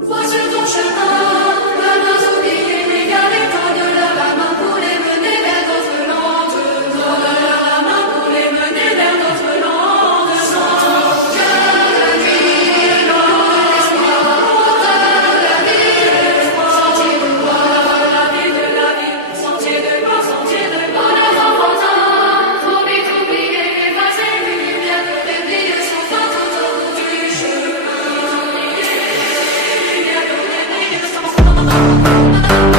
Vois sur ton chemin, le loin oublié, les gars, les temps de la main pour les mener vers d'autres landes. Tends de la main pour les mener vers d'autres landes. Sens que la vie est loin, l'espoir, de la vie, sentier de gloire, la vie de la vie, sentier de gloire, sentier de gloire. Le vent entend, trop vite oublié, effacer une lumière, les billets sont fins tout au bout du chemin. Thank you.